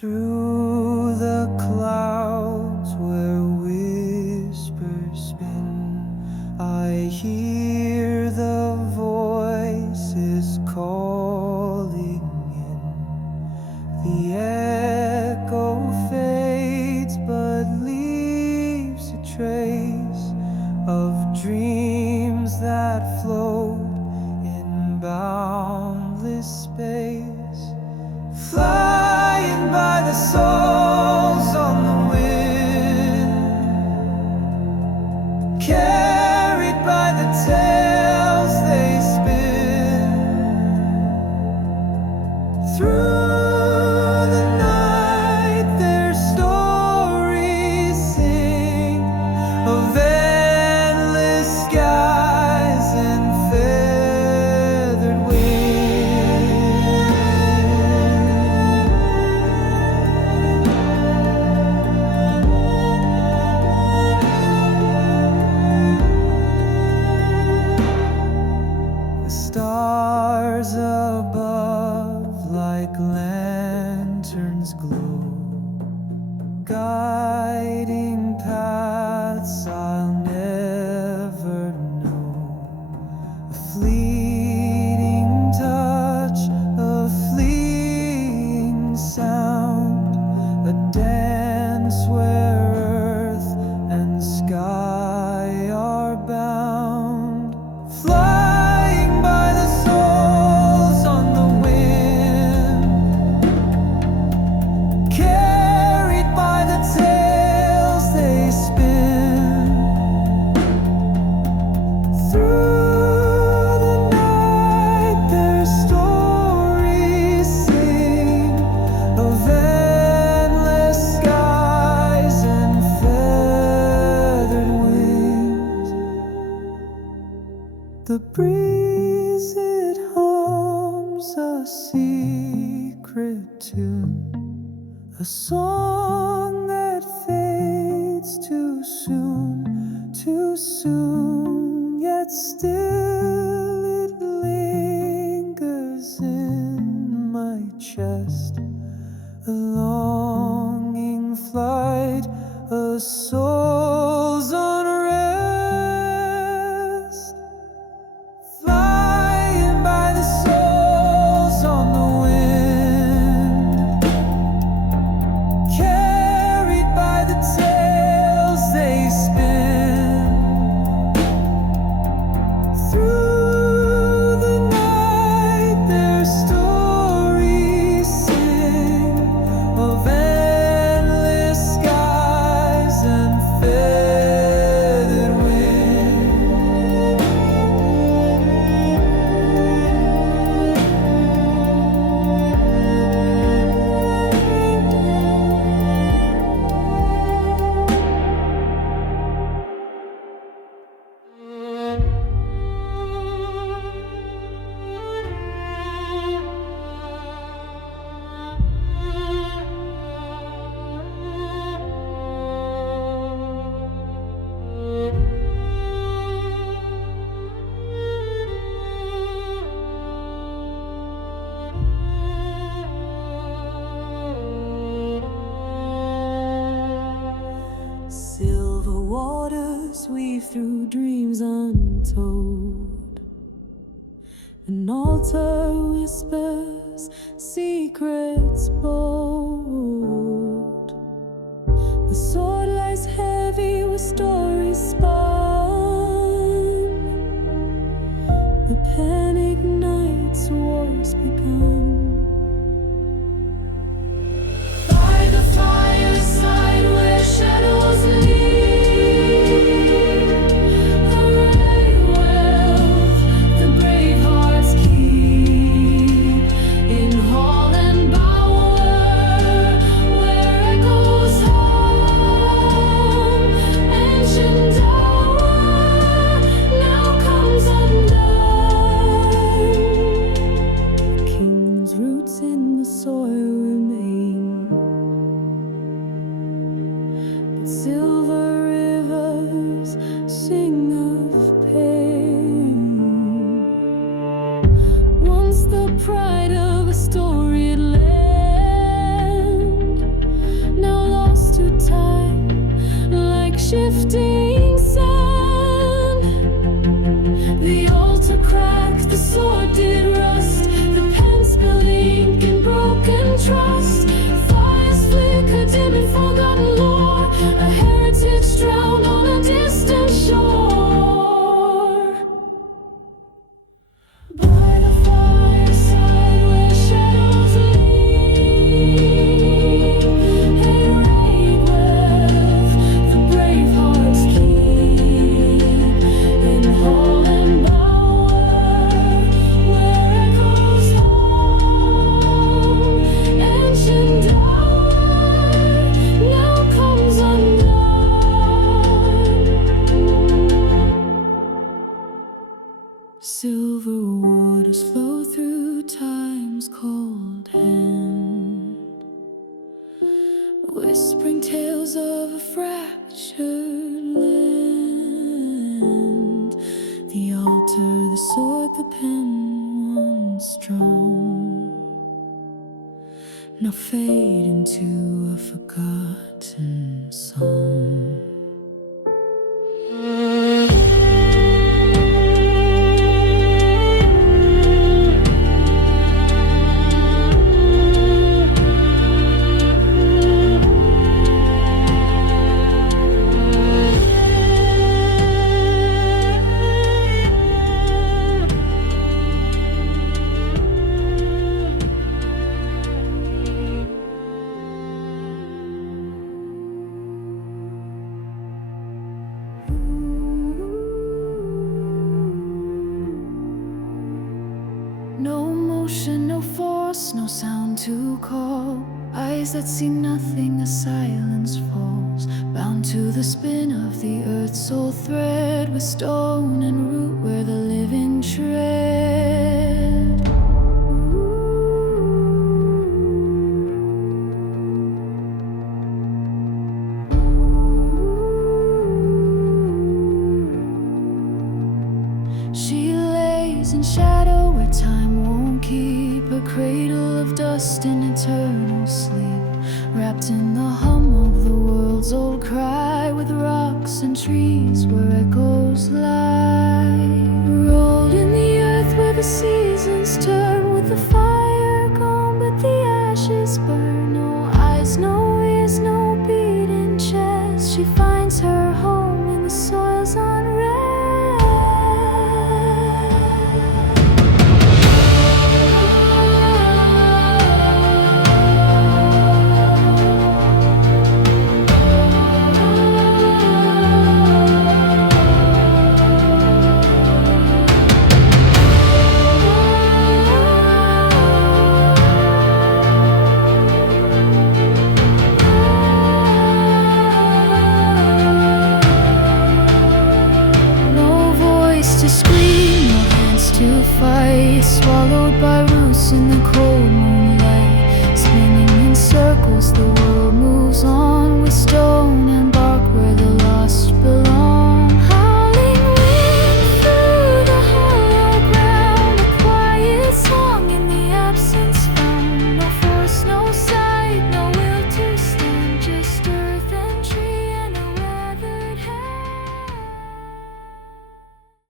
Through the clouds where whispers spin, I hear the voices calling in. The echo fades but leaves a trace of dreams that float in boundless space. Flying by the souls on the wind, carried by the tales they spin. Through the night their stories sing of endless skies and feathered wings. The stars above like lanterns glow, guiding paths I'll never know. A fleeting touch, a fleeting sound, a dance where earth and sky are bound. Flying by the souls on the wind, carried by the tales they spin. Through the night their stories sing of endless skies and feathered wings. The breeze, it hums a secret tune, a song that fades too soon, yet still it lingers in my chest. A longing flight, a soul's unrest. Flying by the souls on the wind, carried by the tales they spin. Through the night their stories sing of endless skies and feathered wings. Silver waters weave through dreams untold. An altar whispers secrets bold. The sword lies heavy with stories spun. The pen ignites wars begun. By the fireside where shadows lead, array wealth the brave hearts keep. In hall and bower where echoes hum, ancient tower now comes undone. The king's roots in the soil remain, but silver rivers sing of pain. Once the pride of a storied land, whispering tales of a fractured land. The altar, the sword, the pen, once strong, now fade into a forgotten song. No motion, no force, no sound to call. Eyes that see nothing as silence falls. Bound to the spin of the earth's sole thread, with stone and root where the living tread. She lays in shadow where time won't keep, a cradle of dust in eternal sleep, wrapped in the hum of the world's old cry, with rocks and trees where echoes lie. Rolled in the earth where the seasons turn, with the fire gone but the ashes burn. No eyes, no ears, no beating chest. She finds her home in the soil's unrest. To scream, no hands to fight, swallowed by roots in the cold